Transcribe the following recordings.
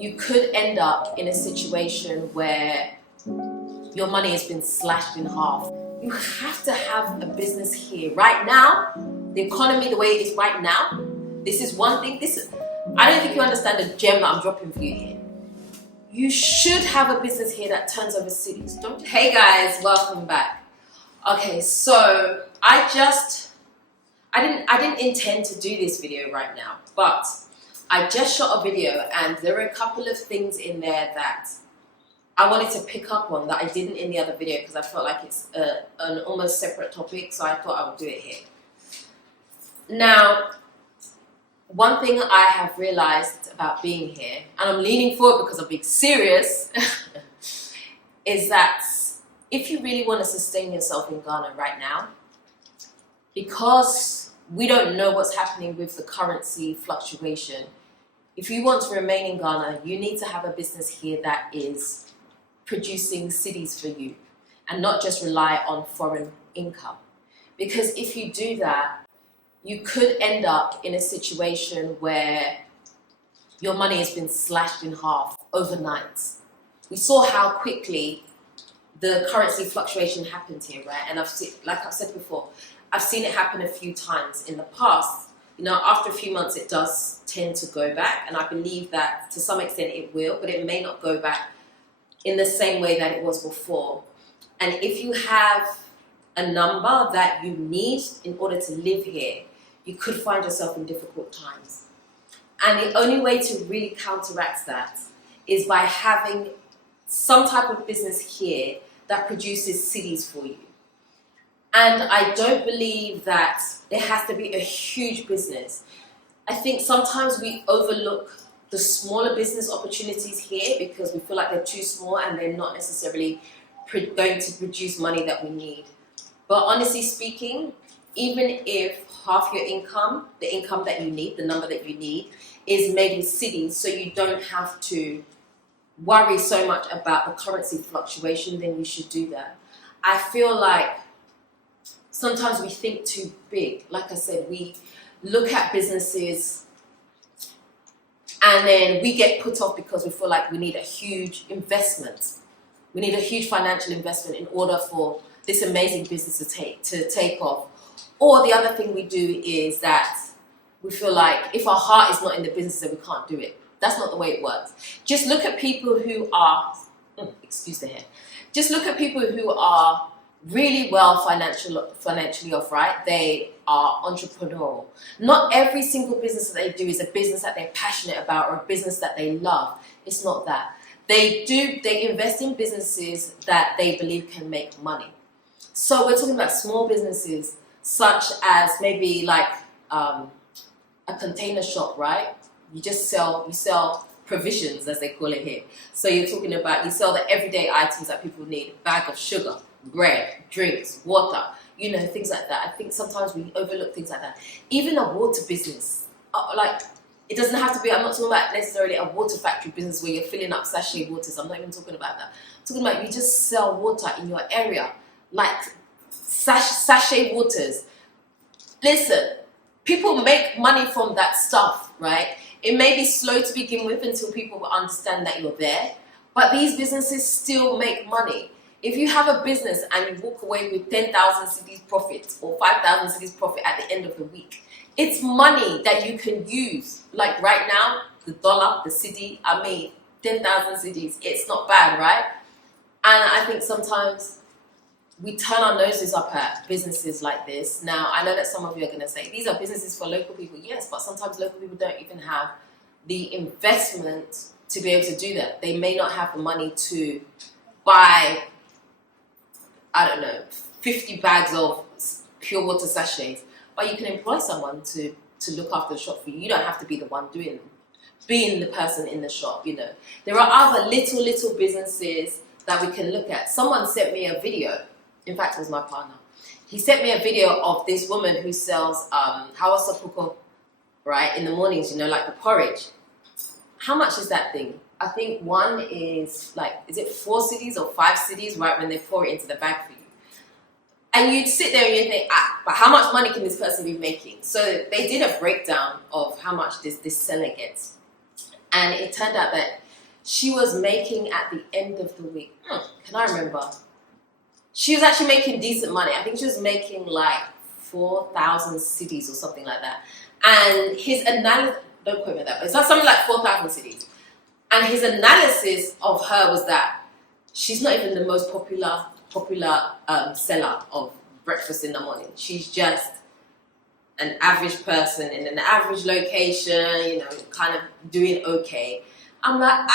you could end up in a situation where your money has been slashed in half. You have to have a business here. Right now, the economy, the way it is right now, this is one thing. I don't think you understand the gem that I'm dropping for you here. You should have a business here that turns over cities. Hey guys, welcome back. Okay, so I didn't intend to do this video right now, but I just shot a video and there are a couple of things in there that I wanted to pick up on that I didn't in the other video because I felt like it's an almost separate topic, so I thought I would do it here. Now, one thing I have realized about being here, and I'm leaning forward because I'm being serious, is that if you really want to sustain yourself in Ghana right now, because we don't know what's happening with the currency fluctuation, if you want to remain in Ghana, you need to have a business here that is producing cedis for you and not just rely on foreign income. Because if you do that, you could end up in a situation where your money has been slashed in half overnight. We saw how quickly the currency fluctuation happened here, right? And like I've said before, I've seen it happen a few times in the past. You know, after a few months, it does tend to go back, and I believe that to some extent it will, but it may not go back in the same way that it was before. And if you have a number that you need in order to live here, you could find yourself in difficult times. And the only way to really counteract that is by having some type of business here that produces cedis for you. And I don't believe that it has to be a huge business. I think sometimes we overlook the smaller business opportunities here because we feel like they're too small and they're not necessarily going to produce money that we need. But honestly speaking, even if half your income, the income that you need, the number that you need, is made in cedis, so you don't have to worry so much about the currency fluctuation, then you should do that. I feel like sometimes we think too big. Like I said, we look at businesses and then we get put off because we feel like we need a huge investment. We need a huge financial investment in order for this amazing business to take off. Or the other thing we do is that we feel like if our heart is not in the business, then we can't do it. That's not the way it works. Just look at people who are, excuse the hair. Just look at people who are really well financially off, right? They are entrepreneurial. Not every single business that they do is a business that they're passionate about or a business that they love. It's not that. They invest in businesses that they believe can make money. So we're talking about small businesses such as maybe like a container shop, right? You sell provisions, as they call it here. So you're talking about, you sell the everyday items that people need: a bag of sugar, bread, drinks, water, you know, things like that. I think sometimes we overlook things like that. Even a water business, like, it doesn't have to be, I'm not talking about necessarily a water factory business where you're filling up sachet waters. I'm not even talking about that. I'm talking about you just sell water in your area, like sachet waters. Listen, people make money from that stuff, right? It may be slow to begin with until people will understand that you're there, but these businesses still make money. If you have a business and you walk away with 10,000 cedis profit or 5,000 cedis profit at the end of the week, it's money that you can use. Like right now, the dollar, the cedi, I made 10,000 cedis. It's not bad, right? And I think sometimes we turn our noses up at businesses like this. Now, I know that some of you are going to say, these are businesses for local people. Yes, but sometimes local people don't even have the investment to be able to do that. They may not have the money to buy, I don't know, 50 bags of pure water sachets, but you can employ someone to look after the shop for you. You don't have to be the one being the person in the shop, you know. There are other little businesses that we can look at. Someone sent me a video. In fact, it was my partner. He sent me a video of this woman who sells hawasapuko, right, in the mornings, you know, like the porridge. How much is that thing? I think one is like, is it 4 cedis or 5 cedis, right, when they pour it into the bag for you? And you'd sit there and you'd think, but how much money can this person be making? So they did a breakdown of how much this seller gets. And it turned out that she was making at the end of the week. Can I remember? She was actually making decent money. I think she was making like 4,000 cities or something like that. And his analysis, don't quote me on that, but it's not something like 4,000 cities. And his analysis of her was that she's not even the most popular seller of breakfast in the morning. She's just an average person in an average location, kind of doing okay. I'm like,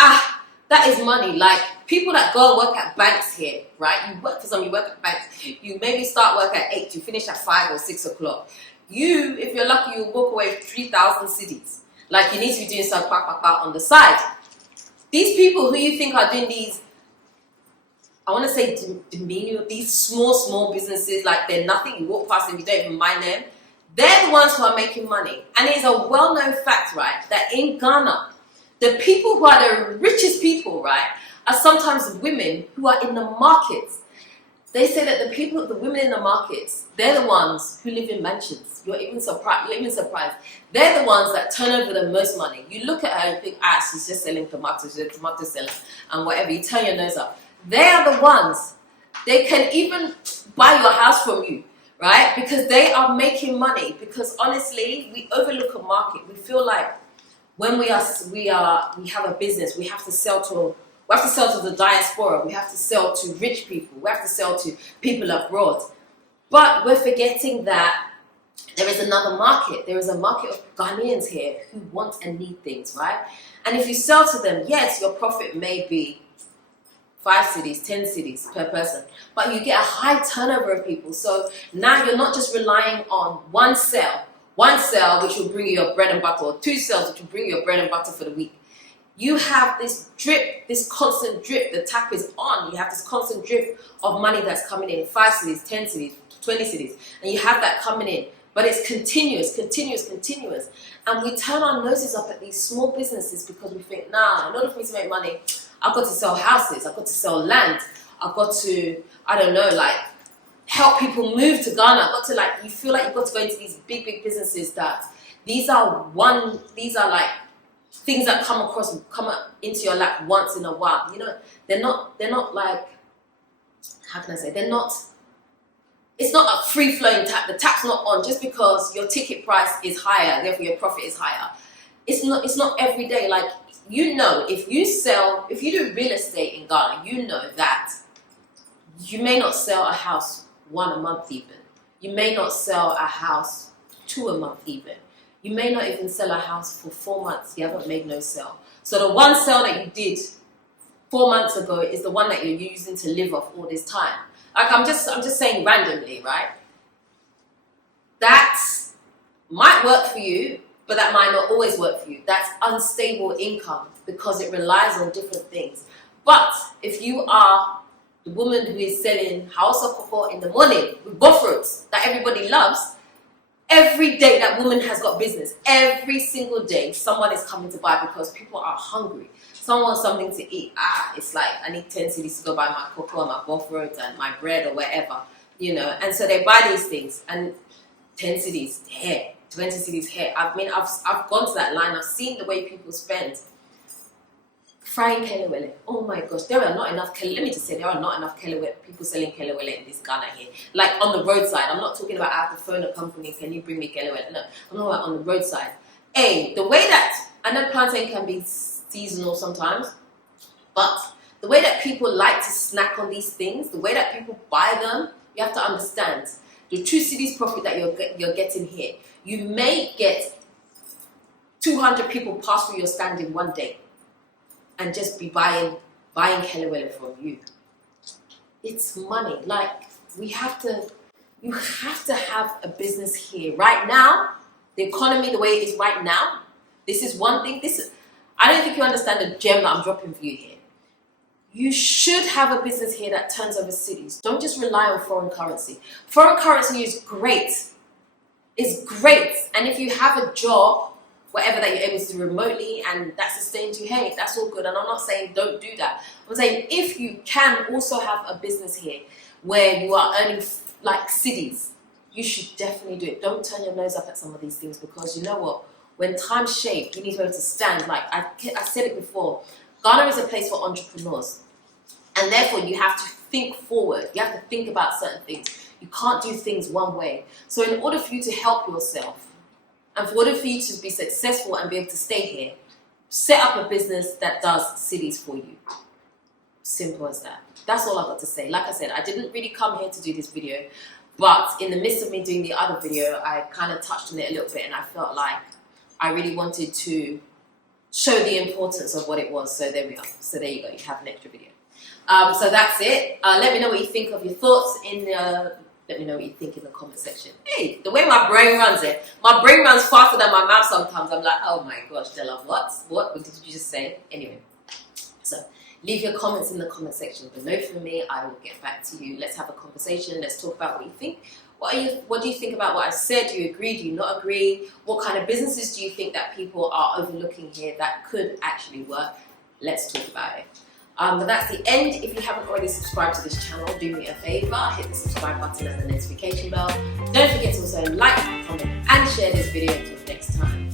that is money. Like, people that go and work at banks here, right? You work for someone, you work at banks. You maybe start work at 8, you finish at 5 or 6 o'clock. You, if you're lucky, you walk away with 3,000 cities. Like, you need to be doing some on the side. These people who you think are doing these, I want to say demenial, these small businesses, like they're nothing, you walk past them, you don't even mind them. They're the ones who are making money. And it's a well-known fact, right, that in Ghana, the people who are the richest people, right, are sometimes women who are in the markets. They say that the women in the markets, they're the ones who live in mansions. You're even surprised. They're the ones that turn over the most money. You look at her and think, she's just selling tomatoes, she's a tomato seller, and whatever. You turn your nose up. They are the ones. They can even buy your house from you, right? Because they are making money. Because honestly, we overlook a market. We feel like when we have a business, we have to sell to the diaspora. We have to sell to rich people. We have to sell to people abroad. But we're forgetting that there is another market. There is a market of Ghanaians here who want and need things, right? And if you sell to them, yes, your profit may be 5 cities, 10 cities per person, but you get a high turnover of people. So now you're not just relying on one sale which will bring you your bread and butter, or 2 sales which will bring you your bread and butter for the week. You have this drip, this constant drip. The tap is on. You have this constant drip of money that's coming in. 5 cities, 10 cities, 20 cities. And you have that coming in. But it's continuous. And we turn our noses up at these small businesses because we think, in order for me to make money, I've got to sell houses. I've got to sell land. I've got to, help people move to Ghana. I've got to, you feel like you've got to go into these big businesses that these are like things that come up into your lap once in a while. They're not like, how can I say, it's not a free-flowing tap. The tap's not on just because your ticket price is higher, therefore your profit is higher. It's not every day. Like, if you do real estate in Ghana, you know that you may not sell a house 1 a month even. You may not sell a house 2 a month even. You may not even sell a house for 4 months. You haven't made no sale. So the one sale that you did 4 months ago is the one that you're using to live off all this time. Like, I'm just saying randomly, right? That might work for you, but that might not always work for you. That's unstable income because it relies on different things. But if you are the woman who is selling house of cocoa in the morning with fruits that everybody loves, every day that woman has got business. Every single day, someone is coming to buy because people are hungry. Someone wants something to eat. It's like, I need 10 cities to go buy my cocoa and my fruits and my bread or whatever, And so they buy these things, and 10 cities here, 20 cities here. I've gone to that line. I've seen the way people spend. Frying kelewele. Oh my gosh, there are not enough kelewele, people selling kelewele in this Ghana here. Like on the roadside. I'm not talking about I have to phone a company, can you bring me kelewele? No, I'm talking about on the roadside. The way that, I know plantain can be seasonal sometimes, but the way that people like to snack on these things, the way that people buy them, you have to understand the 2 cities profit that you're getting here. You may get 200 people pass through your stand in one day and just be buying kelewele from you. It's money. Like, you have to have a business here. Right now, the economy, the way it is right now, this is one thing. I don't think you understand the gem that I'm dropping for you here. You should have a business here that turns over cities. Don't just rely on foreign currency. Foreign currency is great. It's great. And if you have a job, whatever that you're able to do remotely, and that sustains you, hey, that's all good. And I'm not saying don't do that. I'm saying if you can also have a business here where you are earning like cities, you should definitely do it. Don't turn your nose up at some of these things, because you know what? When times shake, you need to be able to stand. Like I said it before, Ghana is a place for entrepreneurs. And therefore, you have to think forward. You have to think about certain things. You can't do things one way. So in order for you to help yourself, and for order for you to be successful and be able to stay here, set up a business that does cities for you. Simple as that. That's all I've got to say. Like I said, I didn't really come here to do this video, but in the midst of me doing the other video, I kind of touched on it a little bit, and I felt like I really wanted to show the importance of what it was. So there we are. So there you go. You have an extra video. So that's it. Let me know what you think of your thoughts in the... Let me know what you think in the comment section. Hey, the way my brain runs it. My brain runs faster than my mouth sometimes. I'm like, oh my gosh, Dela, what? What did you just say? Anyway, so leave your comments in the comment section below for me. I will get back to you. Let's have a conversation. Let's talk about what you think. What do you think about what I said? Do you agree? Do you not agree? What kind of businesses do you think that people are overlooking here that could actually work? Let's talk about it. But that's the end. If you haven't already subscribed to this channel, do me a favor, hit the subscribe button and the notification bell. Don't forget to also like, comment and share this video. Until next time.